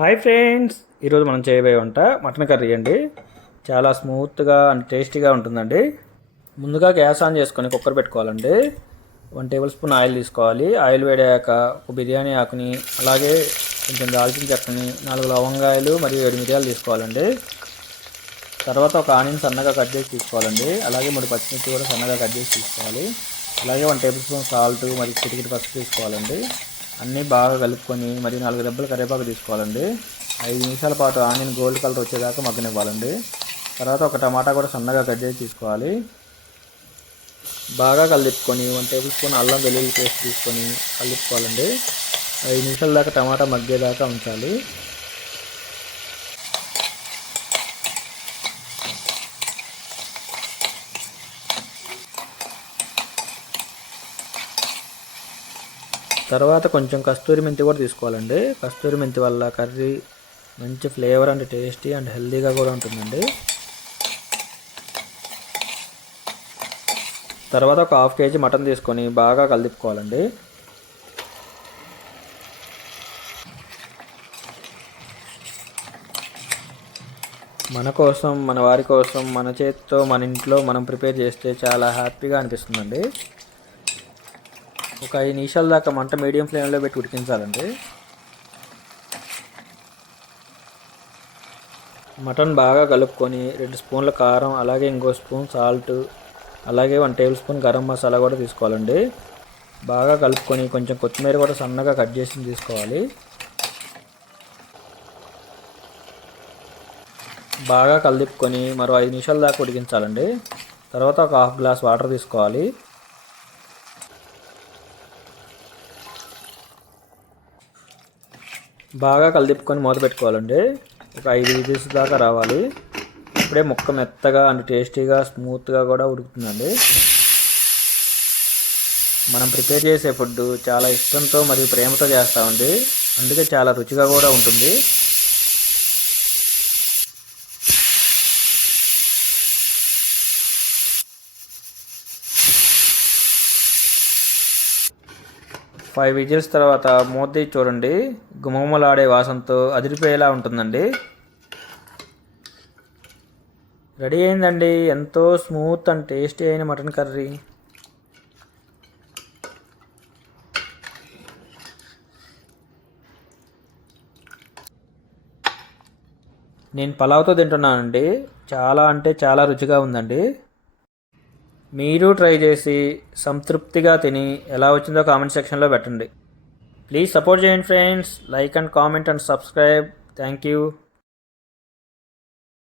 Hi friends, ఈరోజు మనం చేయబోయే వంట మటన్ కర్రీ అండి. చాలా స్మూత్గా అండ్ టేస్టీగా ఉంటుందండి. ముందుగా గ్యాస్ ఆన్ చేసుకొని కుక్కర్ పెట్టుకోవాలండి. 1 టేబుల్ స్పూన్ ఆయిల్ తీసుకోవాలి. ఆయిల్ వేడాక ఒక బిర్యానీ ఆకుని, అలాగే కొంచెం దాల్చిన చెక్కని, 4 లవంగాయలు మరియు 7 మిరియాలు తీసుకోవాలండి. తర్వాత ఒక ఆనియన్ సన్నగా కట్ చేసి తీసుకోవాలండి. అలాగే 3 పచ్చిమిర్చి కూడా సన్నగా కట్ చేసి తీసుకోవాలి. అలాగే 1 టేబుల్ స్పూన్ సాల్ట్ మరియు చిటికెడు పసుపు తీసుకోవాలండి. అన్నీ బాగా కలుపుకొని మరి 4 రెబ్బలు కరివేపాకు తీసుకోవాలండి. 5 నిమిషాల పాటు ఆనియన్ గోల్డ్ కలర్ వచ్చేదాకా మగ్గనివ్వాలండి. తర్వాత ఒక టమాటా కూడా సన్నగా కట్ చేసి తీసుకోవాలి. బాగా కలుపుకొని 1 టేబుల్ స్పూన్ అల్లం వెల్లుల్లి పేస్ట్ తీసుకొని కలుపుకోవాలండి. 5 నిమిషాల దాకా టమాటా మగ్గేదాకా ఉంచాలి. తర్వాత కొంచెం కస్తూరి మెంతి కూడా తీసుకోవాలండి. కస్తూరి మెంతి వల్ల కర్రీ మంచి ఫ్లేవర్ అండ్ టేస్టీ అండ్ హెల్తీగా కూడా ఉంటుందండి. తర్వాత ఒక 1/2 కేజీ మటన్ తీసుకొని బాగా కలుపుకోవాలండి. మన కోసం, మన వారి కోసం, మన చేతితో మన ఇంట్లో మనం ప్రిపేర్ చేస్తే చాలా హ్యాపీగా అనిపిస్తుందండి. ఒక 5 నిమిషాల దాకా మంట మీడియం ఫ్లేమ్లో పెట్టి ఉడికించాలండి. మటన్ బాగా కలుపుకొని 2 స్పూన్ల కారం, అలాగే ఇంకో స్పూన్ సాల్ట్, అలాగే 1 టేబుల్ స్పూన్ గరం మసాలా కూడా తీసుకోవాలండి. బాగా కలుపుకొని కొంచెం కొత్తిమీర కూడా సన్నగా కట్ చేసి తీసుకోవాలి. బాగా కలుపుకొని మరో 5 నిమిషాల దాకా ఉడికించాలండి. తర్వాత ఒక 1/2 గ్లాస్ వాటర్ తీసుకోవాలి. బాగా కలుపుకొని మూత పెట్టుకోవాలండి. ఒక 5 విజిల్స్ దాకా రావాలి. ఇప్పుడే ముక్క మెత్తగా అండ్ టేస్టీగా స్మూత్గా కూడా ఉడుకుతుందండి. మనం ప్రిపేర్ చేసే ఫుడ్ చాలా ఇష్టంతో మరియు ప్రేమతో చేస్తామండి. అందుకే చాలా రుచిగా కూడా ఉంటుంది. ఫైవ్ విజిల్స్ తర్వాత మూత తీసి చూడండి. గుమగుమలాడే వాసనతో అదిరిపోయేలా ఉంటుందండి. రెడీ అయిందండి ఎంతో స్మూత్ అండ్ టేస్టీ అయిన మటన్ కర్రీ. నేను పలావ్తో తింటున్నానండి. చాలా అంటే చాలా రుచిగా ఉందండి. మీరు ట్రై చేసి సంతృప్తిగా తిని ఎలా వచ్చిందో కామెంట్ సెక్షన్లో పెట్టండి. ప్లీజ్ సపోర్ట్ చేయండి friends. Like and comment and subscribe. Thank you.